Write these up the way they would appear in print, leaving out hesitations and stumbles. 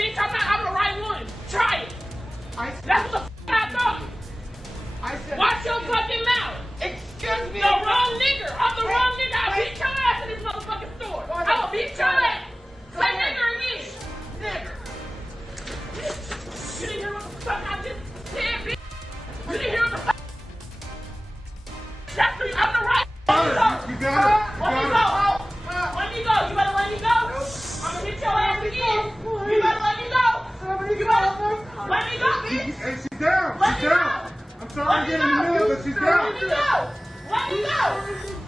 bitch. I'm the right one. Try it. That's what the I thought. Watch your fucking mouth. Excuse me. The wrong nigger. I'm the wrong nigger. I'll beat your ass in this motherfucking store. I will beat your ass. Say nigger again. Nigger. You didn't hear what the fuck I just said, bitch? You didn't hear what the fuck? That's for you. I'm the right one. You got it. Let me go. Let me go. You better let me go. I'm gonna hit your ass again. You better let me go. You better let me go, bitch. Hey, she's down. Let me She's down. go. I'm sorry to get in the middle, but she's down. Let me go. Let me go.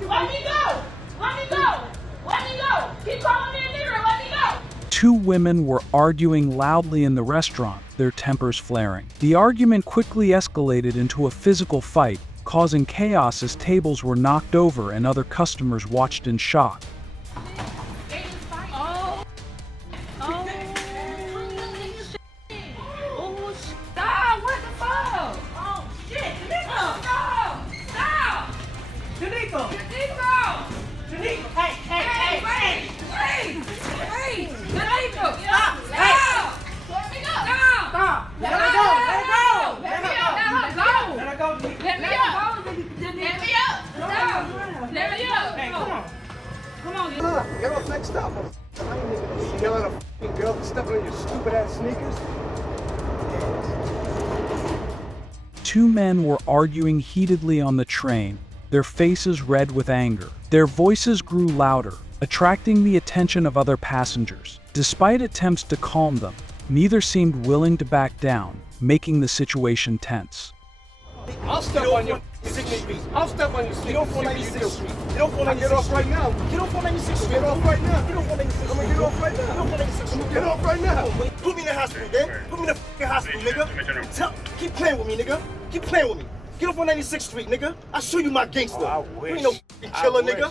Let me go. Let me go. Let me go. Keep calling me a nigger and let me go. Two women were arguing loudly in the restaurant, their tempers flaring. The argument quickly escalated into a physical fight, causing chaos as tables were knocked over and other customers watched in shock. Get off next up. I ain't even yelling at a f***ing girl for stepping on your stupid ass sneakers. Two men were arguing heatedly on the train, their faces red with anger. Their voices grew louder, attracting the attention of other passengers. Despite attempts to calm them, neither seemed willing to back down, making the situation tense. I'll step on your 6th Street. I'll step on your Get off on 96th Street. Get off on 96th Street. Get off right now. Get off on 96th Street. Get off right now. Get off on 96th Street. I'm gonna get off right now. Get off on 96th Street. Get off right now. Put me in the hospital, then. Put me in the f***ing hospital, nigga. Keep playing with me, nigga. Keep playing with me. Get off on 96th Street, nigga. I'll show you my gangster. You ain't no f***ing killer, nigga.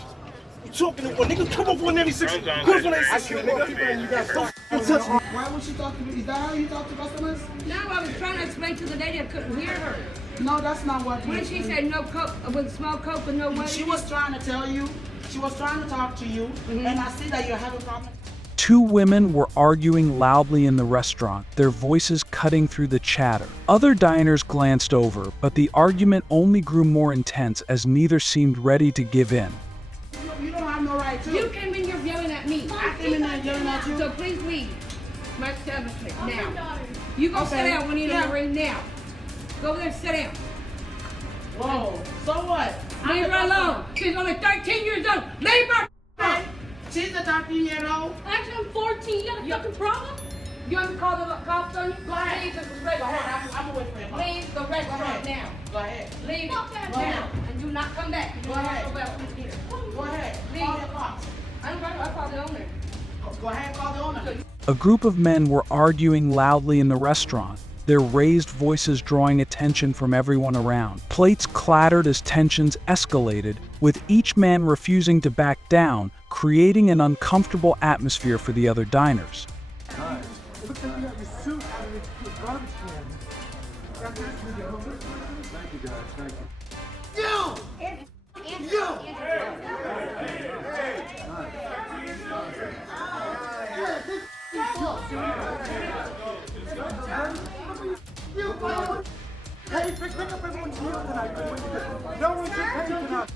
You talking to one nigga? Come over on 96th Street. Get off on 96th Street, nigga. Don't touch me. Why would she talk to me? Is that how you talk to customers? No, I was trying to explain to the lady I couldn't hear her. No, that's not what When she said no coke, with small coke and no money. She was trying to tell you, she was trying to talk to you, and I see that you're having problems. Two women were arguing loudly in the restaurant, their voices cutting through the chatter. Other diners glanced over, but the argument only grew more intense as neither seemed ready to give in. You don't have no right to. You came in here yelling at me. I came in there yelling at you. So please leave my establishment now. You go sit down when you're in the ring now. Go over there and sit down. Whoa. So what? Leave her alone. She's only 13 years old. Leave her alone. She's a 13-year-old. Actually, I'm 14. You got a fucking problem? You want to call the cops on you? Go ahead. Leave this Go restaurant. ahead. I'm away from you. Leave the restaurant now. Go ahead. Leave it now. And do not come back. You Go don't ahead. know about who's here. Go ahead. Leave. Call the cops. I'm going to call the owner. Go ahead. Call the owner. A group of men were arguing loudly in the restaurant, their raised voices drawing attention from everyone around. Plates clattered as tensions escalated, with each man refusing to back down, creating an uncomfortable atmosphere for the other diners. Look like you got your suit out of the garbage can. Thank you guys, thank you. Hey, pick up everyone's heel tonight. No one should pay tonight.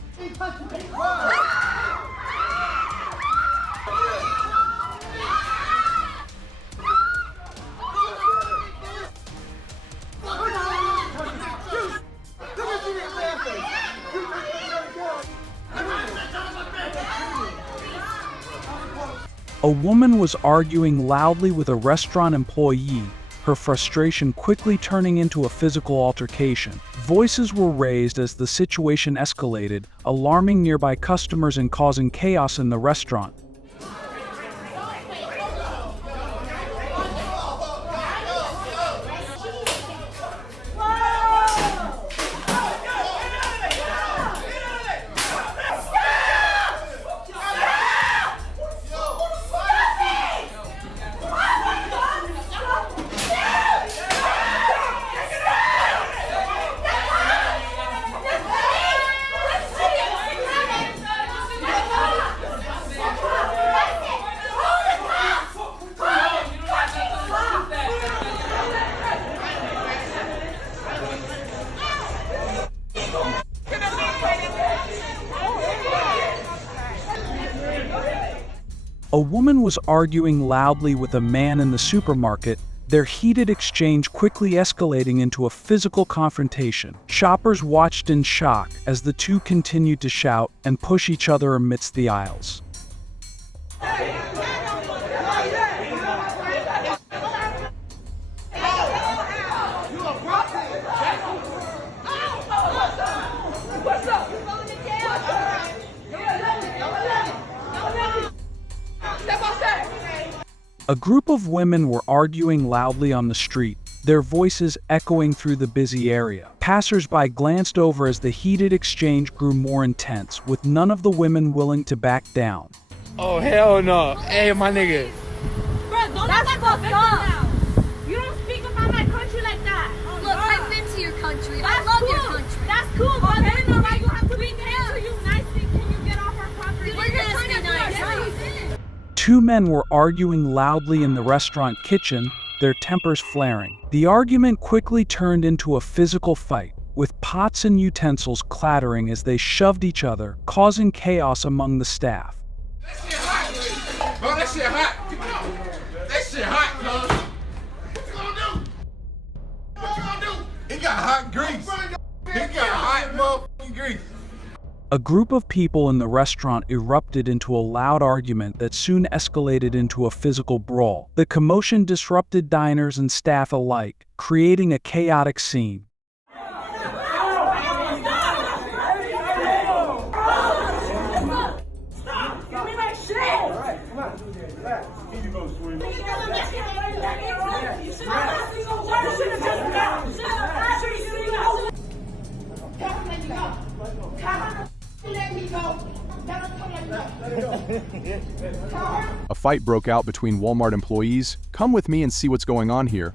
A woman was arguing loudly with a restaurant employee, her frustration quickly turning into a physical altercation. Voices were raised as the situation escalated, alarming nearby customers and causing chaos in the restaurant. A woman was arguing loudly with a man in the supermarket, their heated exchange quickly escalating into a physical confrontation. Shoppers watched in shock as the two continued to shout and push each other amidst the aisles. A group of women were arguing loudly on the street, their voices echoing through the busy area. Passers-by glanced over as the heated exchange grew more intense, with none of the women willing to back down. Oh, hell no. Hey, my nigga. Bro, don't let that fucked up. You don't speak about my country like that. Look, I've been to your country. I love your country. That's cool, but then the right you have to be there to you nicely. Can you get off our property? We're gonna be nice. Two men were arguing loudly in the restaurant kitchen, their tempers flaring. The argument quickly turned into a physical fight, with pots and utensils clattering as they shoved each other, causing chaos among the staff. That shit hot. Bro, that shit hot. That shit hot, cuz. What you gonna do? What you gonna do? He got hot grease. He got hot motherfucking grease. A group of people in the restaurant erupted into a loud argument that soon escalated into a physical brawl. The commotion disrupted diners and staff alike, creating a chaotic scene. A fight broke out between Walmart employees. Come with me and see what's going on here.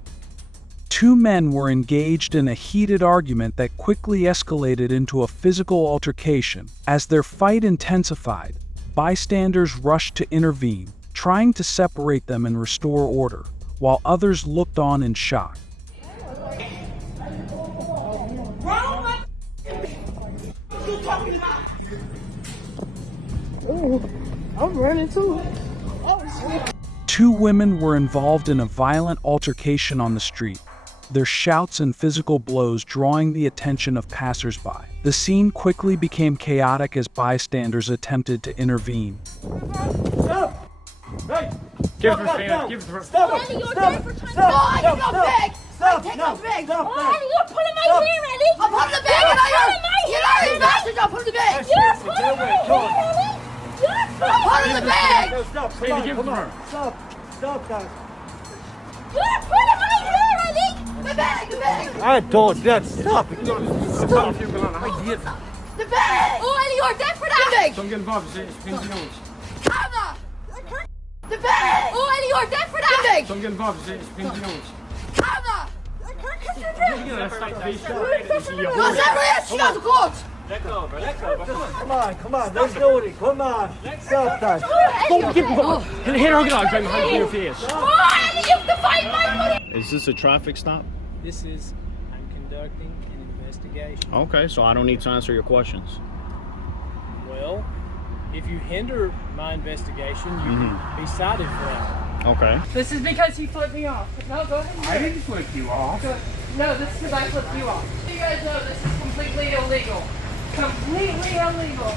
Two men were engaged in a heated argument that quickly escalated into a physical altercation. As their fight intensified, bystanders rushed to intervene, trying to separate them and restore order, while others looked on in shock. I'm running too. Oh, shit. Two women were involved in a violent altercation on the street, their shouts and physical blows drawing the attention of passers-by. The scene quickly became chaotic as bystanders attempted to intervene. Stop! Hey! Give it to him. Give it to him. Stop! Randy, you're Stop! there for trying to Stop! take Stop! your bag. Stop! Take No! your bag. Stop! Oh, Randy, you're pulling my hair, Randy. I'm pulling the bag. You're not even bastard. I'm pulling the bag. You're pulling my hair, Randy. I'm pulling the bag. Stop! Come on! Come on! Stop! Stop, guys! You're pulling my hair, Randy. The bag. The bag. I told that. Stop it! Stop. The bag. Oh, Randy, you're dead for that. The bag. Som get involved in opinions. Anna. The bag. Oh, Randy, you're dead for that. The bag. Som get involved in opinions. Anna. I'll separate. She got the court. Come on! Come on! Let's do it! Come on! Stop that! Oh, Randy, you have to fight my money. Is this a traffic stop? This is, I'm conducting an investigation. Okay, so I don't need to answer your questions. Well, if you hinder my investigation, you can be cited for that. Okay. This is because he flipped me off. No, go ahead and do I it. didn't flip you off. No, this is because I flipped you off. You guys know this is completely illegal. Completely illegal.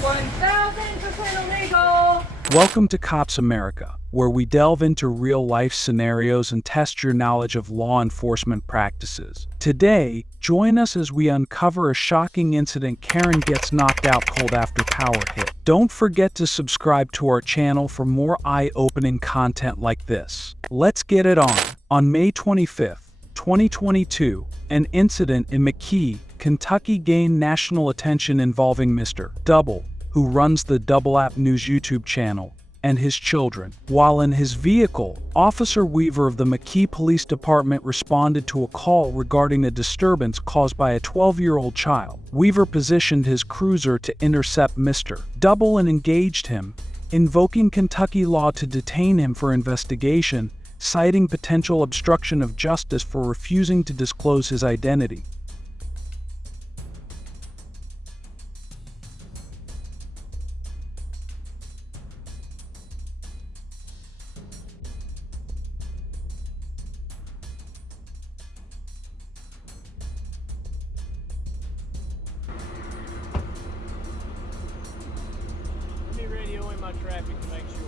1000% illegal. Welcome to Cops America, where we delve into real-life scenarios and test your knowledge of law enforcement practices. Today, join us as we uncover a shocking incident. Karen gets knocked out cold after power hit. Don't forget to subscribe to our channel for more eye-opening content like this. Let's get it on. On May 25th, 2022, an incident in McKee, Kentucky gained national attention involving Mr. Double, who runs the Double App News YouTube channel, and his children. While in his vehicle, Officer Weaver of the McKee Police Department responded to a call regarding a disturbance caused by a 12-year-old child. Weaver positioned his cruiser to intercept Mr. Double and engaged him, invoking Kentucky law to detain him for investigation, citing potential obstruction of justice for refusing to disclose his identity. traffic to make sure.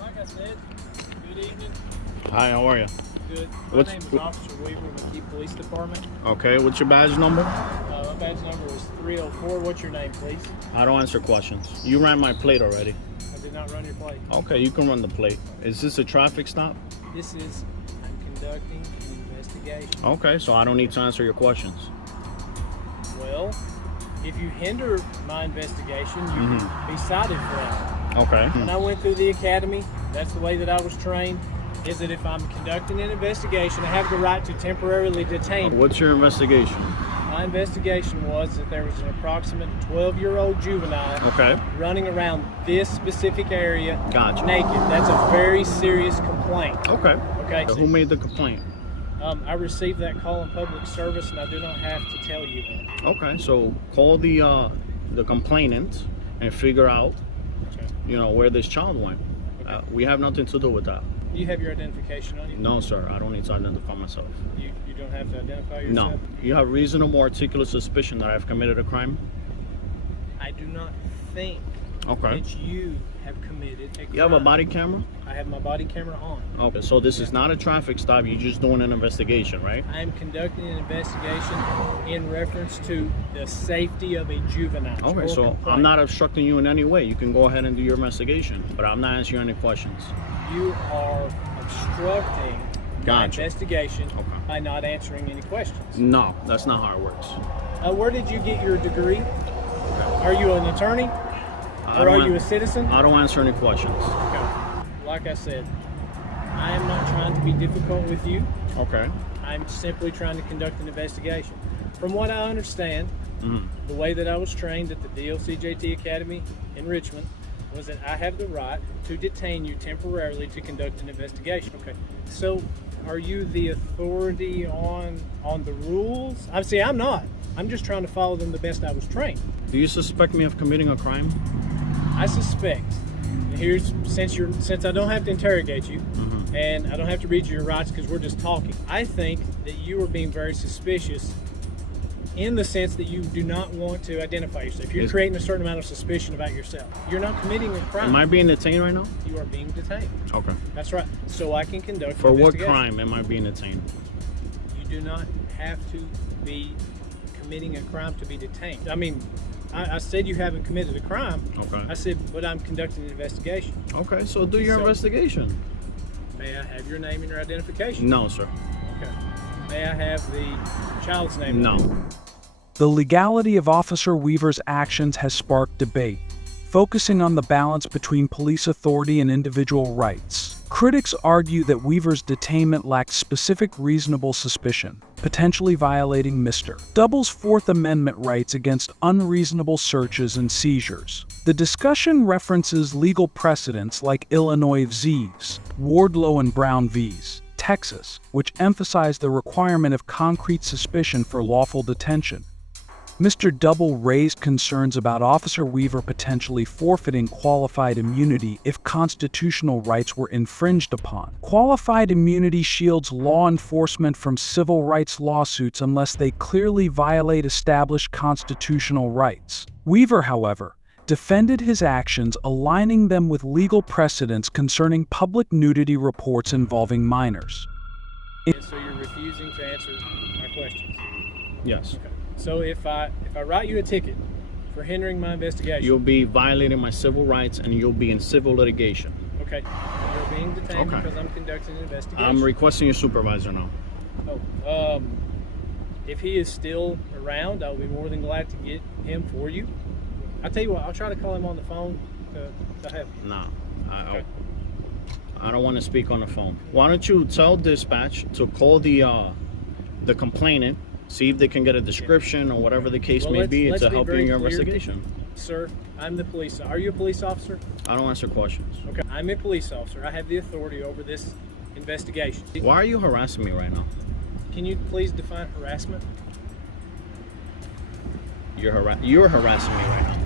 Like I said, good evening. Hi, how are you? Good. My name is Officer Weaver with the McKee Police Department. Okay, what's your badge number? My badge number was 304. What's your name, please? I don't answer questions. You ran my plate already. I did not run your plate. Okay, you can run the plate. Is this a traffic stop? This is, I'm conducting an investigation. Okay, so I don't need to answer your questions. Well, if you hinder my investigation, you can be cited for that. Okay. When I went through the academy, that's the way that I was trained, is that if I'm conducting an investigation, I have the right to temporarily detain. What's your investigation? My investigation was that there was an approximate 12-year-old juvenile running around this specific area naked. That's a very serious complaint. Okay. Okay. So who made the complaint? I received that call in public service, and I do not have to tell you that. Okay, so call the complainant and figure out, you know, where this child went. We have nothing to do with that. Do you have your identification on you? No, sir. I don't need to identify myself. You don't have to identify yourself? No. You have reasonable articulate suspicion that I've committed a crime? I do not think Okay. that you have committed a crime. You have a body camera? I have my body camera on. Okay, so this is not a traffic stop. You're just doing an investigation, right? I am conducting an investigation in reference to the safety of a juvenile. Okay, so I'm not obstructing you in any way. You can go ahead and do your investigation, but I'm not answering any questions. You are obstructing my investigation by not answering any questions. No, that's not how it works. Where did you get your degree? Are you an attorney? Or are you a citizen? I don't answer any questions. Okay. Like I said, I am not trying to be difficult with you. Okay. I'm simply trying to conduct an investigation. From what I understand, the way that I was trained at the DLCJT Academy in Richmond was that I have the right to detain you temporarily to conduct an investigation. Okay. So are you the authority on the rules? I'm not. I'm just trying to follow them the best I was trained. Do you suspect me of committing a crime? I suspect. Since I don't have to interrogate you, and I don't have to read you your rights because we're just talking, I think that you are being very suspicious in the sense that you do not want to identify yourself. You're creating a certain amount of suspicion about yourself. You're not committing a crime. Am I being detained right now? You are being detained. Okay. That's right. So I can conduct For an what investigation. crime am I being detained? You do not have to be committing a crime to be detained. I mean, I said you haven't committed a crime. Okay. I said, but I'm conducting an investigation. Okay, so do your investigation. May I have your name and your identification? No, sir. Okay. May I have the child's name? No. The legality of Officer Weaver's actions has sparked debate, focusing on the balance between police authority and individual rights. Critics argue that Weaver's detainment lacked specific reasonable suspicion, potentially violating Mr. Double's Fourth Amendment rights against unreasonable searches and seizures. The discussion references legal precedents like Illinois v's, Wardlow and Brown v's, Texas, which emphasize the requirement of concrete suspicion for lawful detention. Mr. Double raised concerns about Officer Weaver potentially forfeiting qualified immunity if constitutional rights were infringed upon. Qualified immunity shields law enforcement from civil rights lawsuits unless they clearly violate established constitutional rights. Weaver, however, defended his actions, aligning them with legal precedents concerning public nudity reports involving minors. So you're refusing to answer my questions? Yes. Okay. So if I write you a ticket for hindering my investigation, You'll be violating my civil rights and you'll be in civil litigation. okay, you're being detained because I'm conducting an investigation. I'm requesting your supervisor now. Oh, if he is still around, I'll be more than glad to get him for you. I'll tell you what, I'll try to call him on the phone to help you. Nah, I don't want to speak on the phone. Why don't you tell dispatch to call the complainant, see if they can get a description or whatever the case may be to help you in your investigation. Sir, I'm the police. Are you a police officer? I don't answer questions. Okay, I'm a police officer. I have the authority over this investigation. Why are you harassing me right now? Can you please define harassment? You're harassing me right now.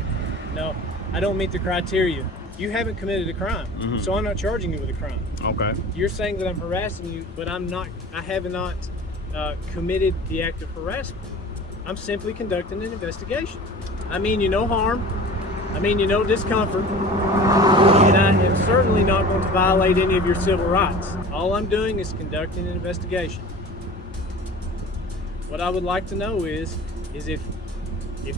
No, I don't meet the criteria You haven't committed a crime, so I'm not charging you with a crime. Okay. You're saying that I'm harassing you, but I'm not. I have not committed the act of harassment. I'm simply conducting an investigation. I mean you no harm. I mean you no discomfort. And I am certainly not going to violate any of your civil rights. All I'm doing is conducting an investigation. What I would like to know is if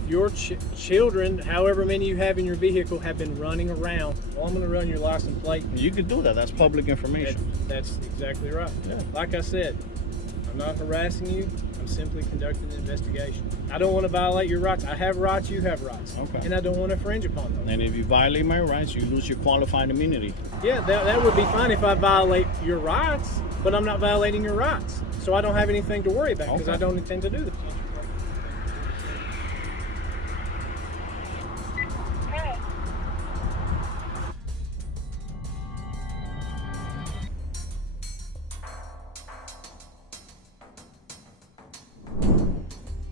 your children, however many you have in your vehicle, have been running around, well, I'm going to run your license plate. You could do that. That's public information. That's exactly right. Yeah. Like I said, I'm not harassing you. I'm simply conducting an investigation. I don't want to violate your rights. I have rights, you have rights. Okay. And I don't want to infringe upon them. And if you violate my rights, you lose your qualified immunity. Yeah, that would be fine if I violate your rights, but I'm not violating your rights. So I don't have anything to worry about because I don't intend to do that.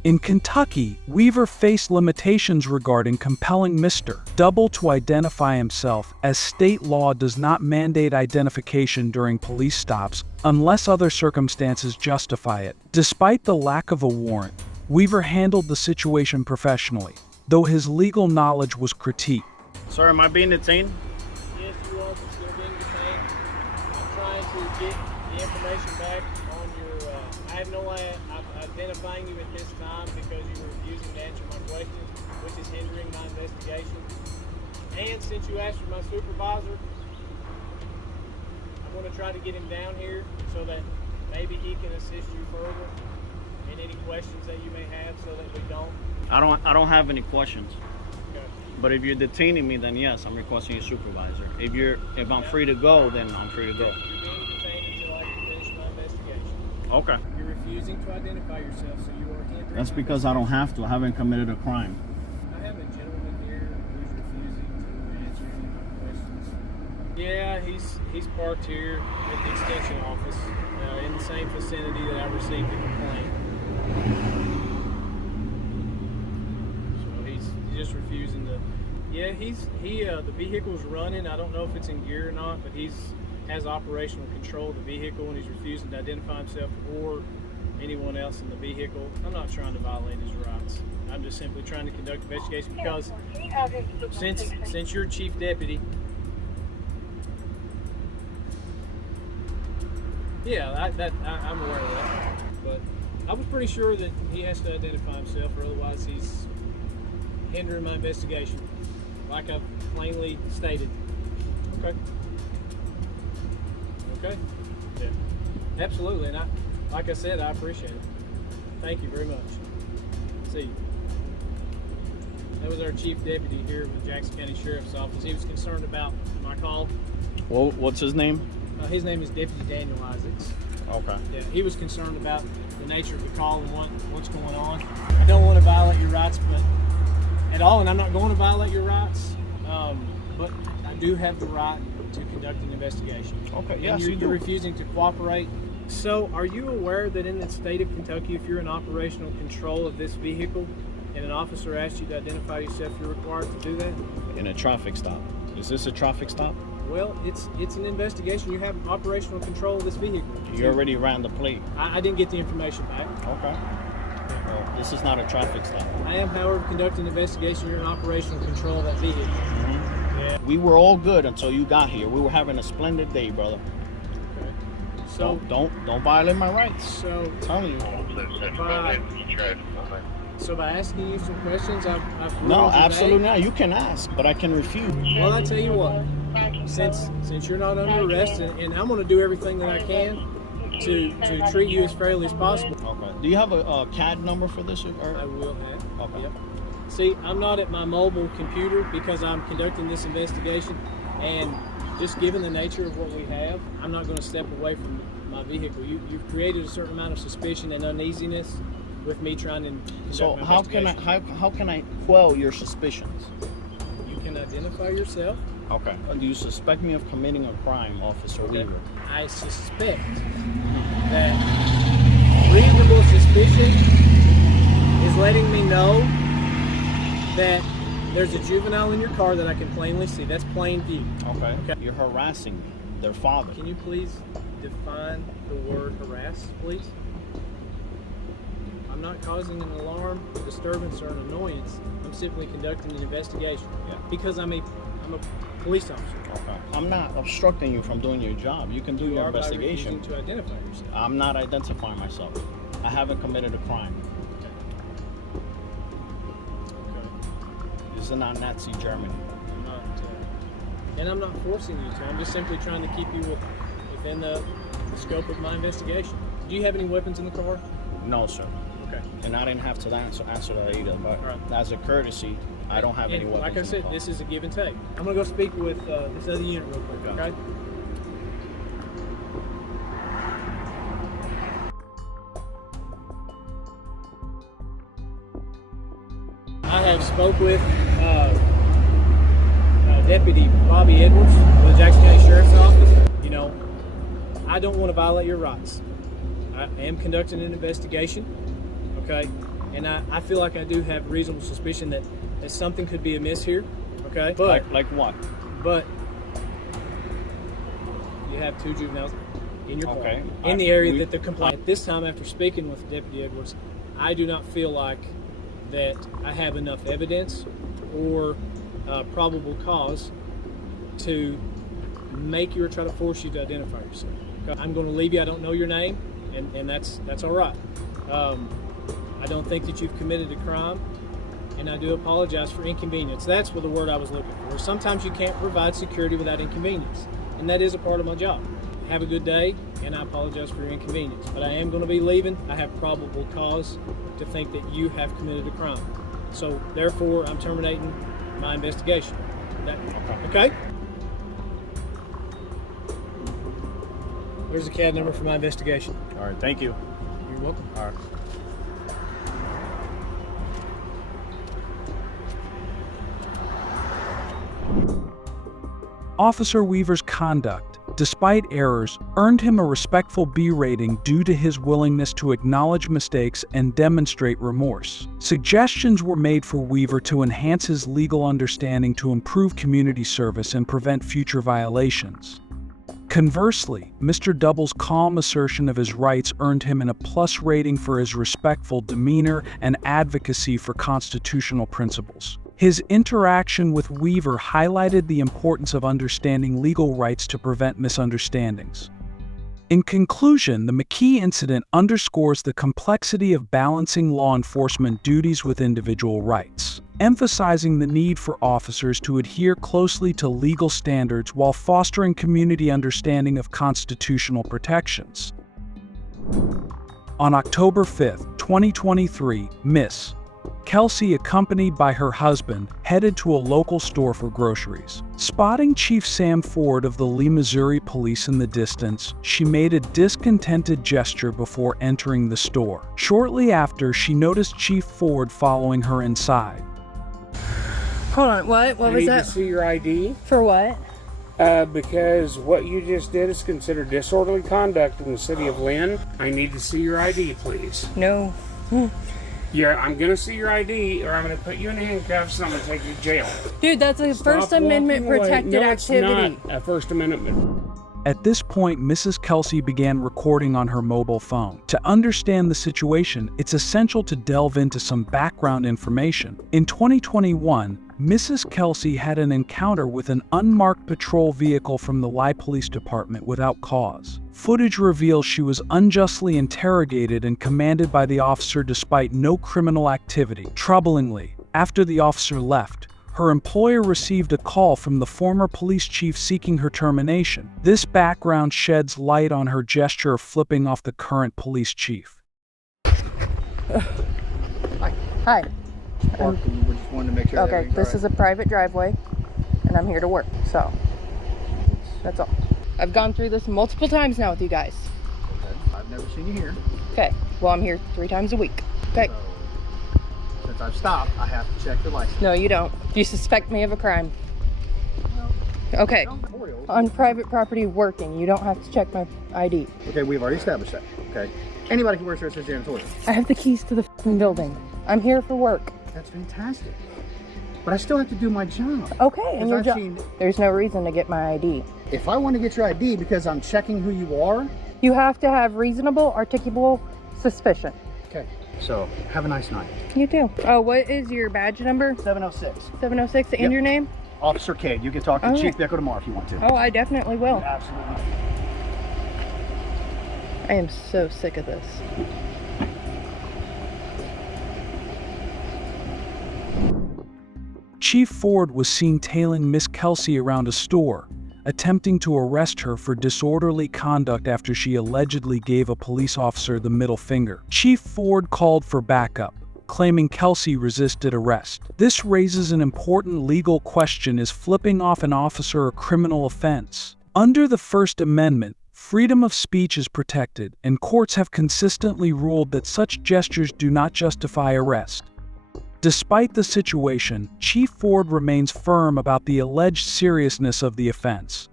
In Kentucky, Weaver faced limitations regarding compelling Mr. Double to identify himself, as state law does not mandate identification during police stops unless other circumstances justify it. Despite the lack of a warrant, Weaver handled the situation professionally, though his legal knowledge was critiqued. Sir, am I being detained? Yes, you are still being detained. I'm trying to get the information back on your, I have no way of identifying you at this time because you were refusing to answer my questions, which is hindering my investigation. And since you asked for my supervisor, I'm going to try to get him down here so that maybe he can assist you further in any questions that you may have so that we don't. I don't have any questions. Okay. But if you're detaining me, then yes, I'm requesting a supervisor. If I'm free to go, then I'm free to go. You're being detained until I can finish my investigation. Okay. You're refusing to identify yourself, so you are hindering. That's my because I don't have to. I haven't committed a crime. I have a gentleman here who's refusing to answer any of my questions. Yeah, he's parked here at the extension office in the same vicinity that I received the complaint. So he's just refusing to. Yeah, the vehicle's running. I don't know if it's in gear or not, but has operational control of the vehicle and he's refusing to identify himself or anyone else in the vehicle. I'm not trying to violate his rights. I'm just simply trying to conduct an investigation because since you're chief deputy, yeah, I'm aware of that. But I was pretty sure that he has to identify himself or otherwise he's hindering my investigation, like I've plainly stated. Okay. Okay? Yeah. Absolutely. And like I said, I appreciate it. Thank you very much. See you. That was our chief deputy here with Jackson County Sheriff's Office. He was concerned about my call. Well, what's his name? His name is Deputy Daniel Isaacs. Okay. Yeah, he was concerned about the nature of the call and what's going on. I don't want to violate your rights, but at all, and I'm not going to violate your rights, but I do have the right to conduct an investigation. Okay, yes, and you're refusing to cooperate. So, are you aware that in the state of Kentucky, if you're in operational control of this vehicle and an officer asks you to identify yourself, you're required to do that? In a traffic stop. Is this a traffic stop? Well, it's an investigation. You have operational control of this vehicle. You already ran the plate. I didn't get the information back. Okay. Well, this is not a traffic stop. I am, however, conducting an investigation. You're in operational control of that vehicle. Yeah. We were all good until you got here. We were having a splendid day, brother. Okay. So don't violate my rights. So I'm telling you. So by asking you some questions, I've no, absolutely not. You can ask, but I can refuse. Well, I tell you what. Since you're not under arrest, and I'm going to do everything that I can to treat you as fairly as possible. Okay. Do you have a CAD number for this? I will have. Okay. Yep. See, I'm not at my mobile computer because I'm conducting this investigation, and just given the nature of what we have, I'm not going to step away from my vehicle. You've created a certain amount of suspicion and uneasiness with me trying to conduct So my how can I quell your suspicions? You can identify yourself. Okay. Do you suspect me of committing a crime, Officer Weaver? I suspect that reasonable suspicion is letting me know that There's a juvenile in your car that I can plainly see. That's plain view. Okay. You're harassing me, their father. Can you please define the word harass, please? I'm not causing an alarm, a disturbance, or an annoyance. I'm simply conducting an investigation. Yeah. Because I'm a police officer. Okay. I'm not obstructing you from doing your job. You can do your investigation. You are by refusing to identify yourself. I'm not identifying myself. I haven't committed a crime. This is not Nazi Germany. I'm not, and I'm not forcing you to. I'm just simply trying to keep you within the scope of my investigation. Do you have any weapons in the car? No, sir. Okay. And I didn't have to answer that either, but right. As a courtesy, I don't have any weapons. Like I said, this is a give and take. I'm going to go speak with this other unit real quick, okay? I have spoke with Deputy Bobby Edwards with the Jackson County Sheriff's Office. You know, I don't want to violate your rights. I am conducting an investigation, okay? And I feel like I do have reasonable suspicion that something could be amiss here, okay? But like what? But you have 2 juveniles in your car, okay. in the area that they're complaining. At this time, after speaking with Deputy Edwards, I do not feel like that I have enough evidence or probable cause to make you or try to force you to identify yourself. Okay? I'm going to leave you. I don't know your name, and that's all right. I don't think that you've committed a crime, and I do apologize for inconvenience. That's what the word I was looking for. Sometimes you can't provide security without inconvenience, and that is a part of my job. Have a good day, and I apologize for your inconvenience. But I am going to be leaving. I have probable cause to think that you have committed a crime. So therefore, I'm terminating my investigation. Okay? There's a CAD number for my investigation. All right, thank you. You're welcome. All right. Officer Weaver's conduct, despite errors, earned him a respectful B rating due to his willingness to acknowledge mistakes and demonstrate remorse. Suggestions were made for Weaver to enhance his legal understanding to improve community service and prevent future violations. Conversely, Mr. Double's calm assertion of his rights earned him a plus rating for his respectful demeanor and advocacy for constitutional principles. His interaction with Weaver highlighted the importance of understanding legal rights to prevent misunderstandings. In conclusion, the McKee incident underscores the complexity of balancing law enforcement duties with individual rights, emphasizing the need for officers to adhere closely to legal standards while fostering community understanding of constitutional protections. On October 5, 2023, Miss Kelsey, accompanied by her husband, headed to a local store for groceries. Spotting Chief Sam Ford of the Lee, Missouri Police in the distance, she made a discontented gesture before entering the store. Shortly after, she noticed Chief Ford following her inside. Hold on, what? What was that? I need to see your ID. For what? Because what you just did is considered disorderly conduct in the city of Lynn. I need to see your ID, please. No. Yeah, I'm going to see your ID, or I'm going to put you in handcuffs and I'm going to take you to jail. Dude, that's a First Amendment protected activity. It's not a First Amendment. At this point, Mrs. Kelsey began recording on her mobile phone. To understand the situation, it's essential to delve into some background information. In 2021, Mrs. Kelsey had an encounter with an unmarked patrol vehicle from the Lye Police Department without cause. Footage reveals she was unjustly interrogated and commanded by the officer despite no criminal activity. Troublingly, after the officer left, her employer received a call from the former police chief seeking her termination. This background sheds light on her gesture of flipping off the current police chief. Hi. We just wanted to make sure. Okay, this is a private driveway, and I'm here to work, so that's all. I've gone through this multiple times now with you guys. Okay. I've never seen you here. Okay, well, I'm here 3 times a week. Okay. So, since I've stopped, I have to check your license. No, you don't. You suspect me of a crime. No. Okay. On private property working, you don't have to check my ID. Okay, we've already established that. Okay. Anybody who works here says janitorial. I have the keys to the building. I'm here for work. That's fantastic. but I still have to do my job. Okay, and your I've job. seen- There's no reason to get my ID. If I want to get your ID because I'm checking who you are. You have to have reasonable, articulable suspicion. Okay, so have a nice night. You too. Oh, what is your badge number? 706. 706, and Yep. your name? Officer Cade. You can talk to Okay. Chief Bickle tomorrow if you want to. Oh, I definitely will. Absolutely. I am so sick of this. Chief Ford was seen tailing Miss Kelsey around a store, attempting to arrest her for disorderly conduct after she allegedly gave a police officer the middle finger. Chief Ford called for backup, claiming Kelsey resisted arrest. This raises an important legal question: is flipping off an officer a criminal offense? Under the First Amendment, freedom of speech is protected, and courts have consistently ruled that such gestures do not justify arrest. Despite the situation, Chief Ford remains firm about the alleged seriousness of the offense.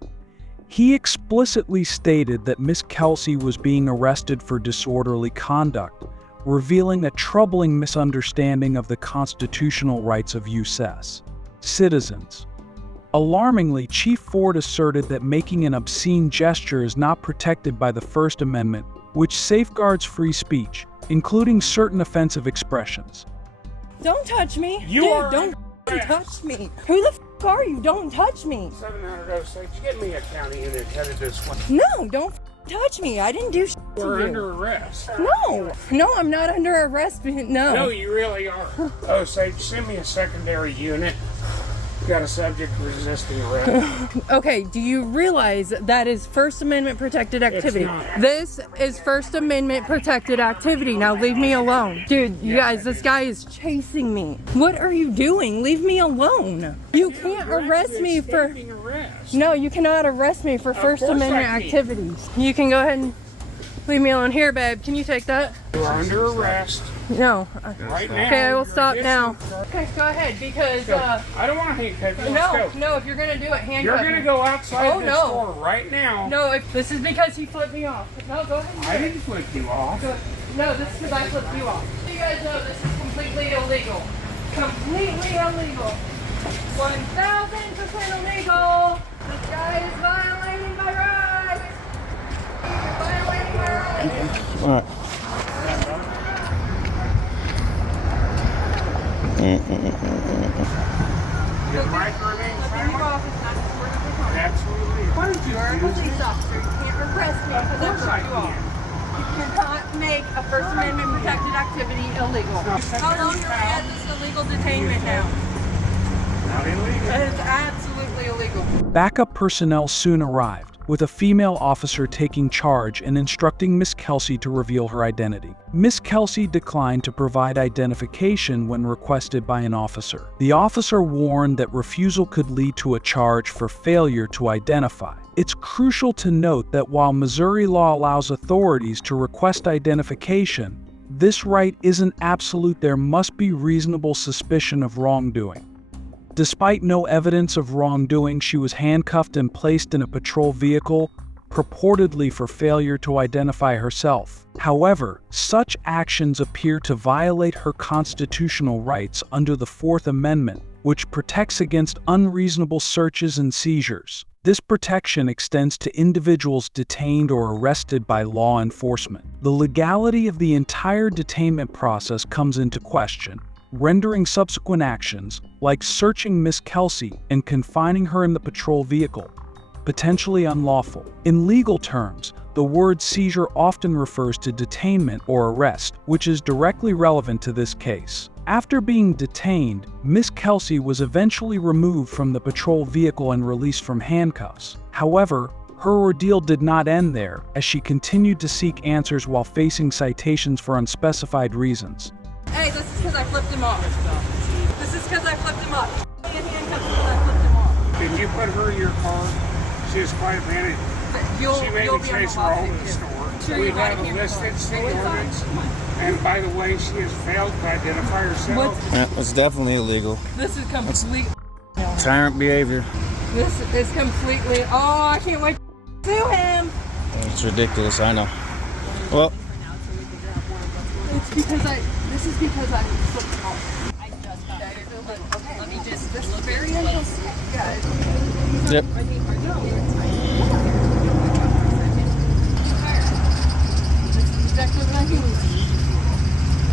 He explicitly stated that Miss Kelsey was being arrested for disorderly conduct, revealing a troubling misunderstanding of the constitutional rights of U.S. citizens. Alarmingly, Chief Ford asserted that making an obscene gesture is not protected by the First Amendment, which safeguards free speech, including certain offensive expressions. Don't touch me. Don't touch me. Who the f are you? Don't touch me. 706, get me a county unit headed this way. No, don't touch me. I didn't do shit to you. We're under arrest. No, I'm not under arrest. No. No, you really are. Oh, Sage, send me a secondary unit. Got a subject resisting arrest. Okay, do you realize that is First Amendment protected activity? It's not. This is First Amendment protected activity. Now leave me alone. Dude, you guys, this guy is chasing me. What are you doing? Leave me alone. You can't arrest me for... No, you cannot arrest me for First Amendment activities. You can go ahead and leave me alone. Here, babe, can you take that? You're under arrest. No. Right now. Okay, I will stop now. Okay, go ahead, because I don't want to handcuff you. Let's go. no, if you're gonna do it, handcuff You're gonna me. go outside Oh, this no. store right now. No, if this is because he flipped me off. No, go ahead. I didn't flip you off. No, this is because I flipped you off. You guys know this is completely illegal. Completely illegal. 1000% illegal. This guy is violating my rights. He's violating my rights. All right. Your right to remain silent? Absolutely. Why don't You're a police officer. You can't arrest me because I flipped you off. You cannot make a First Amendment protected activity illegal. How long are we at this illegal detainment now? Not illegal. It is absolutely illegal. Backup personnel soon arrived, with a female officer taking charge and instructing Miss Kelsey to reveal her identity. Miss Kelsey declined to provide identification when requested by an officer. The officer warned that refusal could lead to a charge for failure to identify. It's crucial to note that while Missouri law allows authorities to request identification, this right isn't absolute. There must be reasonable suspicion of wrongdoing. Despite no evidence of wrongdoing, she was handcuffed and placed in a patrol vehicle, purportedly for failure to identify herself. However, such actions appear to violate her constitutional rights under the Fourth Amendment, which protects against unreasonable searches and seizures. This protection extends to individuals detained or arrested by law enforcement. The legality of the entire detainment process comes into question, rendering subsequent actions, like searching Miss Kelsey and confining her in the patrol vehicle, potentially unlawful. In legal terms, the word seizure often refers to detainment or arrest, which is directly relevant to this case. After being detained, Miss Kelsey was eventually removed from the patrol vehicle and released from handcuffs. However, her ordeal did not end there, as she continued to seek answers while facing citations for unspecified reasons. Hey, this is because I flipped him off. This is because I flipped him off. He in handcuffs because I flipped him off. Did you put her in your car? She was quite a minute. She made me chase her all over the store. We have a listed city ordinance. And by the way, she has failed to identify herself. Yeah, it's definitely illegal. This is complete. Tyrant behavior. This is completely. Oh, I can't wait to sue him. It's ridiculous, I know. Well, it's because this is because I flipped him off. I just got it. Okay, let me just very uncomfortable. Yep.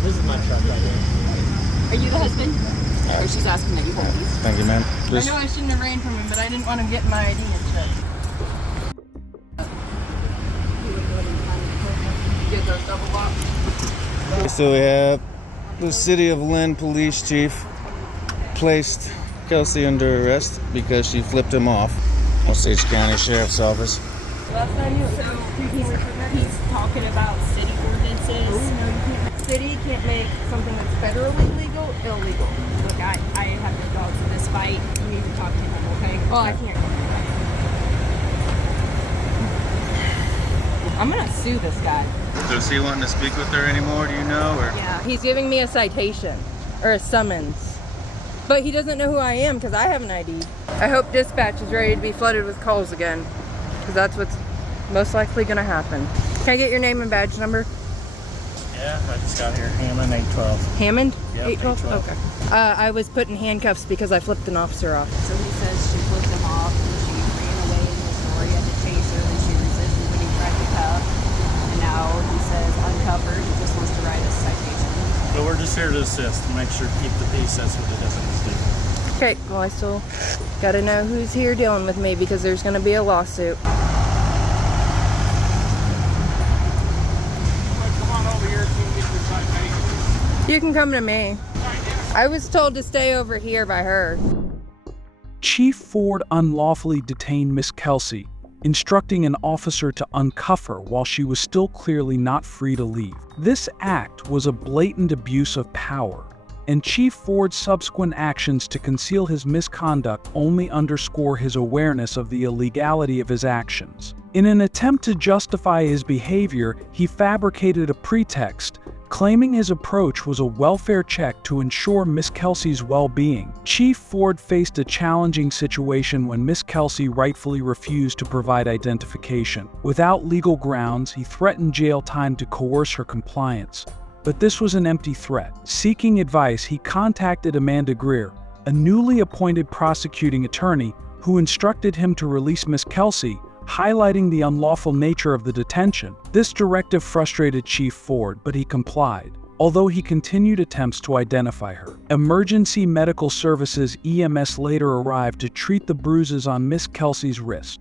This is my truck right here. Are you the husband? Oh, she's asking that you hold these. Thank you, ma'am. I know I shouldn't have ran from him, but I didn't want him getting my ID and shit. Get those double locks. So we have the City of Lynn Police Chief placed Kelsey under arrest because she flipped him off. Osage County Sheriff's Office. Last time you he's talking about city ordinances. No, you can't. City can't make something that's federally legal illegal. Look, I have no dogs in this fight. You need to talk to him, okay? Oh, I can't. I'm gonna sue this guy. So is he wanting to speak with her anymore, do you know? Or? Yeah. He's giving me a citation or a summons. But he doesn't know who I am because I have an ID. I hope dispatch is ready to be flooded with calls again, because that's what's most likely gonna happen. Can I get your name and badge number? Yeah, I just got here. Hammond 812. Hammond? Yep, 812? Okay. I was put in handcuffs because I flipped an officer off. So he says she flipped him off, and she ran away in the store. He had to chase her, and she resisted when he tried to cuff. And now he says uncuff her. He just wants to write a citation. But we're just here to assist, to make sure keep the peace. That's what it doesn't do. Okay, well I still gotta know who's here dealing with me because there's gonna be a lawsuit. You can come to me. I was told to stay over here by her. Chief Ford unlawfully detained Miss Kelsey, instructing an officer to uncuff her while she was still clearly not free to leave. This act was a blatant abuse of power, and Chief Ford's subsequent actions to conceal his misconduct only underscore his awareness of the illegality of his actions. In an attempt to justify his behavior, he fabricated a pretext, claiming his approach was a welfare check to ensure Miss Kelsey's well-being. Chief Ford faced a challenging situation when Miss Kelsey rightfully refused to provide identification. Without legal grounds, he threatened jail time to coerce her compliance. But this was an empty threat. Seeking advice, he contacted Amanda Greer, a newly appointed prosecuting attorney, who instructed him to release Miss Kelsey, highlighting the unlawful nature of the detention. This directive frustrated Chief Ford, but he complied, although he continued attempts to identify her. Emergency Medical Services (EMS) later arrived to treat the bruises on Miss Kelsey's wrist.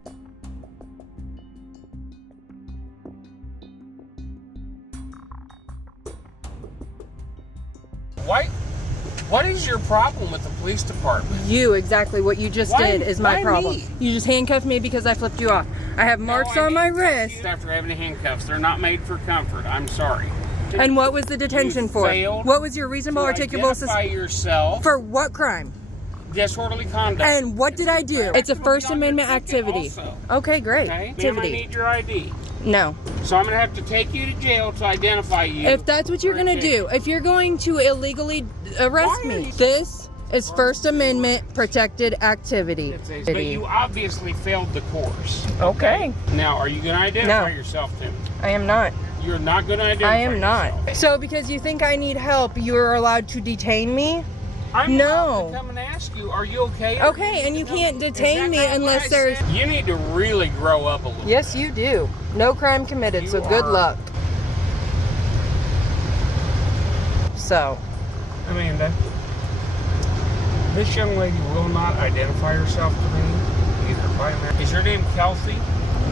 What is your problem with the police department? You, exactly what you just did is my problem. Me? You just handcuffed me because I flipped you off. I have marks on my wrist. After having the handcuffs, they're not made for comfort. I'm sorry. And what was the detention for? What was your reasonable articulable suspicion? Yourself. For what crime? Disorderly conduct. And what did I do? It's a First Amendment activity. Okay, great. Okay. Activity. Ma'am, I need your ID. No. So I'm going to have to take you to jail to identify you. If that's what you're going to do, if you're going to illegally arrest me, this is First Amendment protected activity. But you obviously failed the course. Okay. Now, are you going to identify yourself then? I am not. You're not going to identify yourself? I am not. So because you think I need help, you're allowed to detain me? I'm allowed to come and ask you, are you okay? Okay, and you can't detain me unless there's... You need to really grow up a little Yes, you do. No crime committed, so good luck. So. Amanda, this young lady will not identify herself to me, either by name. Is your name Kelsey?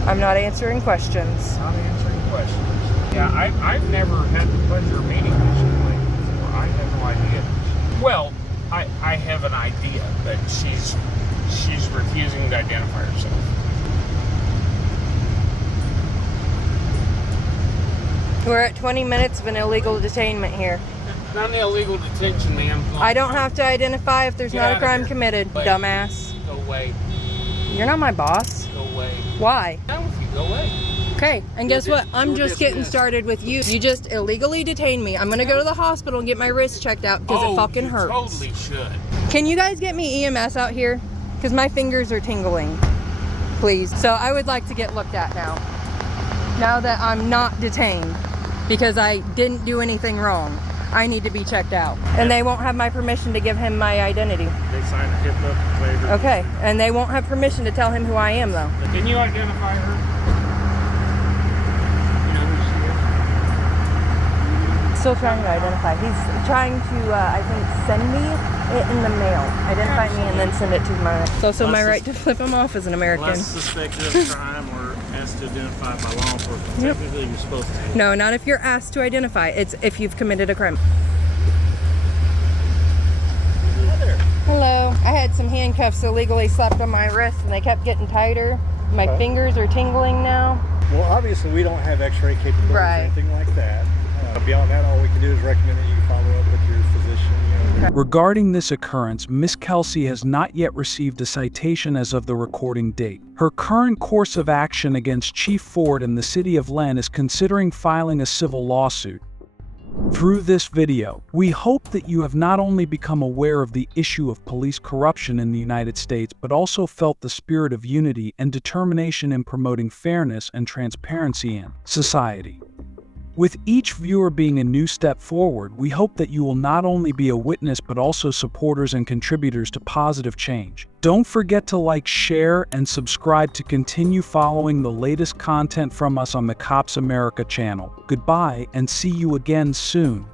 I'm not answering questions. Not answering questions. Yeah, I've never had the pleasure of meeting this young lady before. I have no idea. Well, I have an idea, but she's refusing to identify herself. We're at 20 minutes of an illegal detainment here. Not an illegal detention, ma'am. I don't have to identify if there's not a crime committed, dumbass. Go away. You're not my boss. Go away. Why? Down with you. Go away. Okay, and guess what? I'm just getting started with you. You just illegally detained me. I'm gonna go to the hospital and get my wrist checked out because it fucking hurts. Totally should. Can you guys get me EMS out here? Because my fingers are tingling. Please. So I would like to get looked at now. Now that I'm not detained because I didn't do anything wrong. I need to be checked out. And they won't have my permission to give him my identity. They signed a HIPAA waiver. Okay, and they won't have permission to tell him who I am, though. Can you identify her? You know who she is? Still trying to identify. He's trying to, I think, send me it in the mail. Identify me and then send it to my... It's also my right to flip him off as an American. Unless suspected of a crime or asked to identify by law enforcement. Yep. Technically, you're supposed to. No, not if you're asked to identify. It's if you've committed a crime. Hello. I had some handcuffs illegally slapped on my wrist and they kept getting tighter. My fingers are tingling now. Well, obviously we don't have x-ray capabilities or anything like that. Beyond that, all we can do is recommend that you follow up with your physician. Regarding this occurrence, Miss Kelsey has not yet received a citation as of the recording date. Her current course of action against Chief Ford and the City of Len is considering filing a civil lawsuit. Through this video, we hope that you have not only become aware of the issue of police corruption in the United States, but also felt the spirit of unity and determination in promoting fairness and transparency in society. With each viewer being a new step forward, we hope that you will not only be a witness but also supporters and contributors to positive change. Don't forget to like, share, and subscribe to continue following the latest content from us on the Cops America channel. Goodbye and see you again soon.